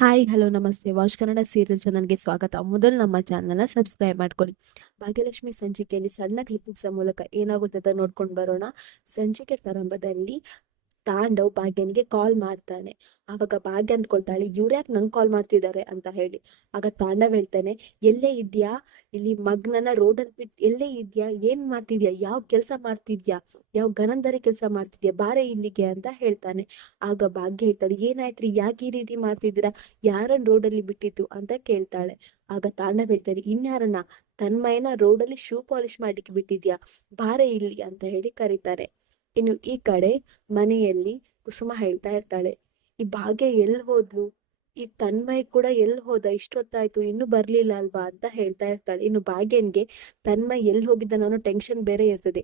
Hi hello ನಮಸ್ತೆ watch Kannada serial ಚಾನಲ್ಗೆ ಸ್ವಾಗತ. ಮೊದಲು ನಮ್ಮ ಚಾನಲ್ನ ಸಬ್ಸ್ಕ್ರೈಬ್ ಮಾಡ್ಕೊಳ್ಳಿ. ಭಾಗ್ಯಲಕ್ಷ್ಮಿ ಸಂಚಿಕೆಯಲ್ಲಿ ಸಣ್ಣ ಕ್ಲಿಪ್ಪಿಂಗ್ಸ್ ಮೂಲಕ ಏನಾಗುತ್ತೆ ಅಂತ ನೋಡ್ಕೊಂಡು ಬರೋಣ. ಸಂಚಿಕೆ ಪ್ರಾರಂಭದಲ್ಲಿ ತಾಂಡವ್ ಭಾಗ್ಯನ್ಗೆ ಕಾಲ್ ಮಾಡ್ತಾನೆ. ಆವಾಗ ಭಾಗ್ಯ ಅಂದ್ಕೊಳ್ತಾಳೆ, ಇವ್ರ್ಯಾಕೆ ನಂಗೆ ಕಾಲ್ ಮಾಡ್ತಿದ್ದಾರೆ ಅಂತ ಹೇಳಿ. ಆಗ ತಾಂಡವ್ ಹೇಳ್ತಾನೆ, ಎಲ್ಲೇ ಇದ್ಯಾ, ಇಲ್ಲಿ ಮಗ್ನನ ರೋಡಲ್ಲಿ ಬಿಟ್ಟು ಎಲ್ಲೇ ಇದ್ಯಾ, ಏನ್ ಮಾಡ್ತಿದ್ಯಾ, ಯಾವ ಕೆಲಸ ಮಾಡ್ತಿದ್ಯಾ, ಯಾವ ಗನಂದರೆ ಕೆಲಸ ಮಾಡ್ತಿದ್ಯಾ, ಬಾರೆ ಇಲ್ಲಿಗೆ ಅಂತ ಹೇಳ್ತಾನೆ. ಆಗ ಭಾಗ್ಯ ಹೇಳ್ತಾಳೆ, ಏನಾಯ್ತ್ರಿ, ಯಾಕೆ ಈ ರೀತಿ ಮಾಡ್ತಿದ್ದೀರಾ, ಯಾರನ್ನ ರೋಡಲ್ಲಿ ಬಿಟ್ಟಿತ್ತು ಅಂತ ಕೇಳ್ತಾಳೆ. ಆಗ ತಾಂಡವ್ ಹೇಳ್ತಾನೆ, ಇನ್ಯಾರನ್ನ, ತನ್ಮಯನ ರೋಡಲ್ಲಿ ಶೂ ಪಾಲಿಶ್ ಮಾಡ್ಲಿಕ್ಕೆ ಬಿಟ್ಟಿದ್ಯಾ, ಬಾರೆ ಇಲ್ಲಿ ಅಂತ ಹೇಳಿ ಕರೀತಾರೆ. ಇನ್ನು ಈ ಕಡೆ ಮನೆಯಲ್ಲಿ ಕುಸುಮ ಹೇಳ್ತಾ ಇರ್ತಾಳೆ, ಈ ಭಾಗ್ಯ ಎಲ್ಲಿ ಹೋದ್ಲು, ಈ ತನ್ಮಯ್ ಕೂಡ ಎಲ್ಲಿ ಹೋದ, ಇಷ್ಟೊತ್ತಾಯ್ತು ಇನ್ನೂ ಬರ್ಲಿಲ್ಲ ಅಲ್ವಾ ಅಂತ ಹೇಳ್ತಾ ಇರ್ತಾಳೆ. ಇನ್ನು ಭಾಗ್ಯನ್ಗೆ ತನ್ಮಯ್ ಎಲ್ಲಿ ಹೋಗಿದ್ದಾನೋ ಅನ್ನೋ ಟೆನ್ಷನ್ ಬೇರೆ ಇರ್ತದೆ.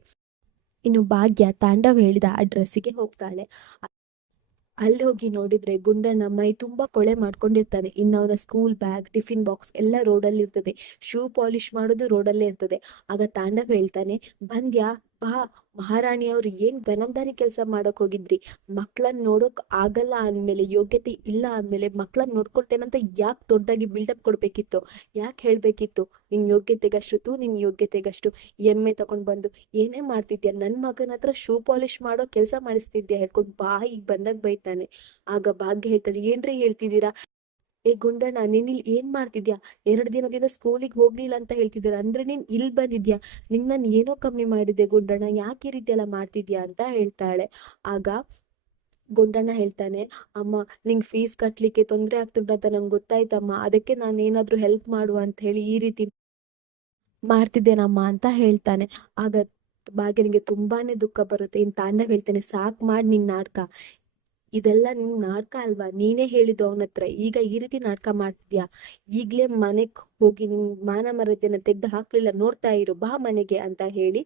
ಇನ್ನು ಭಾಗ್ಯ ತಾಂಡವ್ ಹೇಳಿದ ಆ ಡ್ರೆಸ್ಸಿಗೆ ಹೋಗ್ತಾಳೆ. ಅಲ್ಲಿ ಹೋಗಿ ನೋಡಿದ್ರೆ ಗುಂಡಣ್ಣ ಮೈ ತುಂಬಾ ಕೊಳೆ ಮಾಡ್ಕೊಂಡಿರ್ತಾನೆ. ಇನ್ನು ಅವನ ಸ್ಕೂಲ್ ಬ್ಯಾಗ್, ಟಿಫಿನ್ ಬಾಕ್ಸ್ ಎಲ್ಲ ರೋಡಲ್ಲಿ ಇರ್ತದೆ. ಶೂ ಪಾಲಿಶ್ ಮಾಡೋದು ರೋಡಲ್ಲೇ ಇರ್ತದೆ. ಆಗ ತಾಂಡವ್ ಹೇಳ್ತಾನೆ, ಬಂದ್ಯಾ, ಬಾ, ಮಹಾರಾಣಿಯವ್ರು ಏನ್ ಗನಂದಾರಿ ಕೆಲಸ ಮಾಡಕ್ ಹೋಗಿದ್ರಿ, ಮಕ್ಳನ್ನ ನೋಡೋಕ್ ಆಗಲ್ಲ ಅಂದ್ಮೇಲೆ, ಯೋಗ್ಯತೆ ಇಲ್ಲ ಅಂದ್ಮೇಲೆ ಮಕ್ಳನ್ನ ನೋಡ್ಕೊಳ್ತೇನಂತ ಯಾಕೆ ದೊಡ್ಡದಾಗಿ ಬಿಲ್ಡಪ್ ಕೊಡ್ಬೇಕಿತ್ತು, ಯಾಕೆ ಹೇಳ್ಬೇಕಿತ್ತು, ನಿನ್ ಯೋಗ್ಯತೆಗಷ್ಟು ನಿನ್ ಯೋಗ್ಯತೆಗಷ್ಟು ಎಮ್ಮೆ ತಗೊಂಡ್ ಬಂದು ಏನೇ ಮಾಡ್ತಿದ್ಯಾ, ನನ್ ಮಗನ ಹತ್ರ ಶೂ ಪಾಲಿಶ್ ಮಾಡೋ ಕೆಲಸ ಮಾಡಿಸ್ತಿದ್ಯಾ ಹೇಳ್ಕೊಂಡು ಬಾಯಿಗೆ ಬಂದಾಗ ಬೈತಾನೆ. ಆಗ ಭಾಗ್ಯ ಹೇಳ್ತಾಳೆ, ಏನ್ರಿ ಹೇಳ್ತಿದ್ದೀರಾ, ಏ ಗುಂಡಣ್ಣ, ನೀನ್ ಇಲ್ಲಿ ಏನ್ ಮಾಡ್ತಿದ್ಯಾ, 2 ದಿನದಿಂದ ಸ್ಕೂಲಿಗೆ ಹೋಗ್ಲಿಲ್ಲ ಅಂತ ಹೇಳ್ತಿದ್ದೀರಾ, ಅಂದ್ರೆ ನೀನ್ ಇಲ್ಲಿ ಬಂದಿದ್ಯಾ, ನಿನ್ನನ್ ಏನೋ ಕಮ್ಮಿ ಮಾಡಿದ್ದೆ ಗುಂಡಣ್ಣ, ಯಾಕೆ ಈ ರೀತಿ ಎಲ್ಲ ಮಾಡ್ತಿದ್ಯಾ ಅಂತ ಹೇಳ್ತಾಳೆ. ಆಗ ಗುಂಡಣ್ಣ ಹೇಳ್ತಾನೆ, ಅಮ್ಮ, ನಿಂಗ್ ಫೀಸ್ ಕಟ್ಲಿಕ್ಕೆ ತೊಂದ್ರೆ ಆಗ್ತಿಲ್ಲ ಅಂತ ನಂಗೆ ಗೊತ್ತಾಯ್ತಮ್ಮ, ಅದಕ್ಕೆ ನಾನು ಏನಾದ್ರೂ ಹೆಲ್ಪ್ ಮಾಡುವ ಅಂತ ಹೇಳಿ ಈ ರೀತಿ ಮಾಡ್ತಿದ್ದೇನಮ್ಮ ಅಂತ ಹೇಳ್ತಾನೆ. ಆಗ ಭಾಗ್ಯನಿಗೆ ತುಂಬಾನೇ ದುಃಖ ಬರುತ್ತೆ. ಇನ್ ತಾಂಡವ್ ಹೇಳ್ತಾನೆ, ಸಾಕ್ ಮಾಡ್ ನಿನ್ ನಾಟಕ, ಇದೆಲ್ಲ ನಿನ್ ನಾಟಕ ಅಲ್ವಾ, ನೀನೇ ಹೇಳಿದ್ದು ಅವನ ಹತ್ರ, ಈಗ ಈ ರೀತಿ ನಾಟಕ ಮಾಡ್ತಿದ್ಯಾ, ಈಗ್ಲೇ ಮನೆಗ್ ಹೋಗಿ ನಿನ್ ಮಾನ ಮರ್ಯಾದೆನ ತೆಗ್ದು ಹಾಕ್ಲಿಲ್ಲ, ನೋಡ್ತಾ ಇರು, ಬಾ ಮನೆಗೆ ಅಂತ ಹೇಳಿ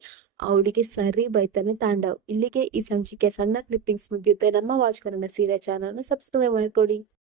ಅವಳಿಗೆ ಸರಿ ಬೈತಾನೆ ತಾಂಡವ್. ಇಲ್ಲಿಗೆ ಈ ಸಂಚಿಕೆ ಸಣ್ಣ ಕ್ಲಿಪ್ಪಿಂಗ್ಸ್ ಮುಗಿಯುತ್ತೆ. ನಮ್ಮ watch Kannada serial channel subscribe ಮಾಡ್ಕೊಡಿ.